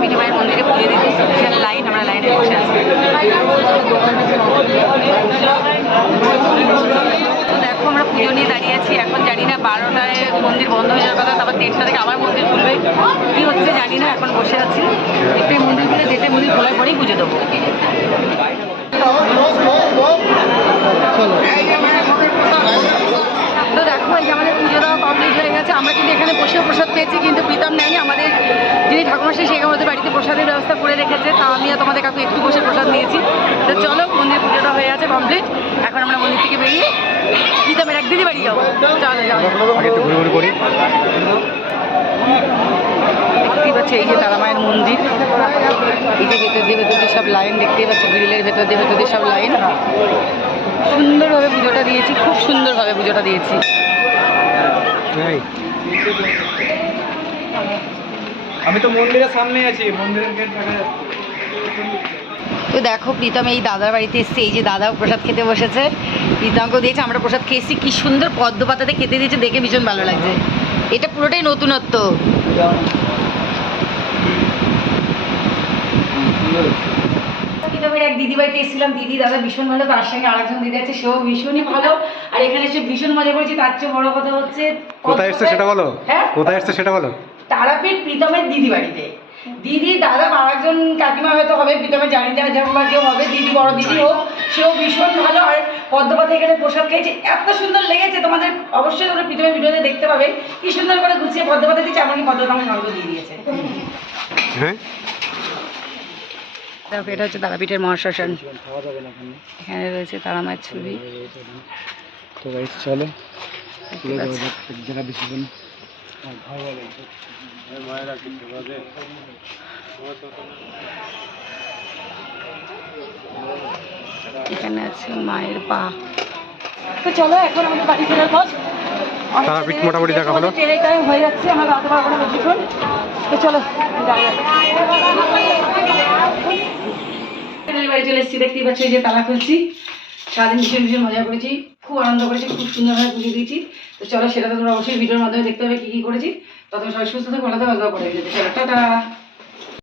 তারাপীঠ মায়ের মন্দিরে পুজো দিতে বিশাল লাইন, আমরা লাইনে বসে আছি। দেখো, আমরা পুজো নিয়ে দাঁড়িয়ে আছি। এখন জানি না বারোটায় মন্দির বন্ধ হয়ে যাওয়ার কথা, তারপর দেড়টা থেকে আবার মন্দির খুলবে। কী হচ্ছে জানি না, এখন বসে আছি। একটাই মন্দির খুলে যেতে মন্দির খোলার পরেই পুজো দেবো। তো দেখো, এই আমাদের পুজো দেওয়া আমরা কিন্তু এখানে বসেও প্রসাদ পেয়েছি কিন্তু প্রীতম নেয়নি। আমাদের যিনি ঠাকুমাসী সেই আমাদের বাড়িতে প্রসাদের ব্যবস্থা করে রেখেছে। তা আমিও তোমাদের কাকু একটু বসে প্রসাদ নিয়েছি। তো চলো মন্দির পুজোটা হয়ে আছে কমপ্লিট এখন আমরা মন্দির থেকে বেরিয়ে প্রীতমের একদিনই বাড়ি যাব। চলো যাও করি। দেখতেই পাচ্ছি এই যে তারামায়ের মন্দির। এই যে ভেতর দিয়ে ভেতর দিয়ে সব লাইন দেখতেই পাচ্ছি গ্রিলের ভেতর দিয়ে ভেতর দিয়ে সব লাইন সুন্দরভাবে পুজোটা দিয়েছি খুব সুন্দরভাবে পুজোটা দিয়েছি। আমি তো মন্দিরের সামনে আছি, মন্দিরের গেট তো দেখো, প্রীতম এই দাদার বাড়িতে এসছে, এই যে দাদা প্রসাদ খেতে বসেছে। প্রীতমকেও দিয়েছে, আমরা প্রসাদ খেয়েছি, কি সুন্দর পদ্ম পাতাতে খেতে দিয়েছে, দেখে ভীষণ ভালো লাগছে। এটা পুরোটাই নতুনত্ব প্রীতমের এক দিদি বাড়িতে এসেছিলাম দিদি দাদা ভীষণ ভালো তার সঙ্গে আরেকজন দিদি আছে সেও ভীষণই ভালো। আর এখানে এসে ভীষণ মজা করেছি তার চেয়ে বড় কথা হচ্ছে কোথায় এসছে সেটা বলো? হ্যাঁ? কোথায় এসছে সেটা বলো? তারাপীঠ প্রীতমের দিদি বাড়িতে দিদি দাদা আর একজন কাকিমা হয়তো হবে প্রীতমের জানি না যেমন কেউ হবে দিদি বড় দিদি হোক সেও ভীষণ ভালো। আর পদ্মপাতে এখানে প্রসাদ খেয়েছে এত সুন্দর লেগেছে তোমাদের অবশ্যই তোমরা প্রীতমের ভিডিওতে দেখতে পাবে কি সুন্দর করে গুছিয়ে পদ্মপাতে দিচ্ছে এমনকি পদ্মপাতে সঙ্গ দিয়ে দিয়েছে। হ্যাঁ? দেখো এটা হচ্ছে তারাপীঠের মহাশ্মশান। খাওয়া যাবে না এখানে। এখানে রয়েছে তারামায়ের ছবি। তো গাইস চলো। মায়েরা এখানে আছে মায়ের পা। তো চলো এখন আমাদের বাড়ি ফেরার পথ। তারাপীঠ মোটামুটি দেখা হলো। ট্রেনের টাইম হয়ে যাচ্ছে আমরা রাতে পারব না বেশিক্ষণ। তো চলো বাড়ি চলে এসেছি, দেখতেই পাচ্ছি যে তালা খুলছি। সারাদিন ভীষণ ভীষণ মজা করেছি, খুব আনন্দ করেছি, খুব সুন্দরভাবে পুজো দিয়েছি। তো চলো সেটা তো তোমরা অবশ্যই ভিডিওর মাধ্যমে দেখতে হবে কী কী করেছি। তখন সবাই সুস্থ থাকো, ভালো থাকো করে চলো, টাটা।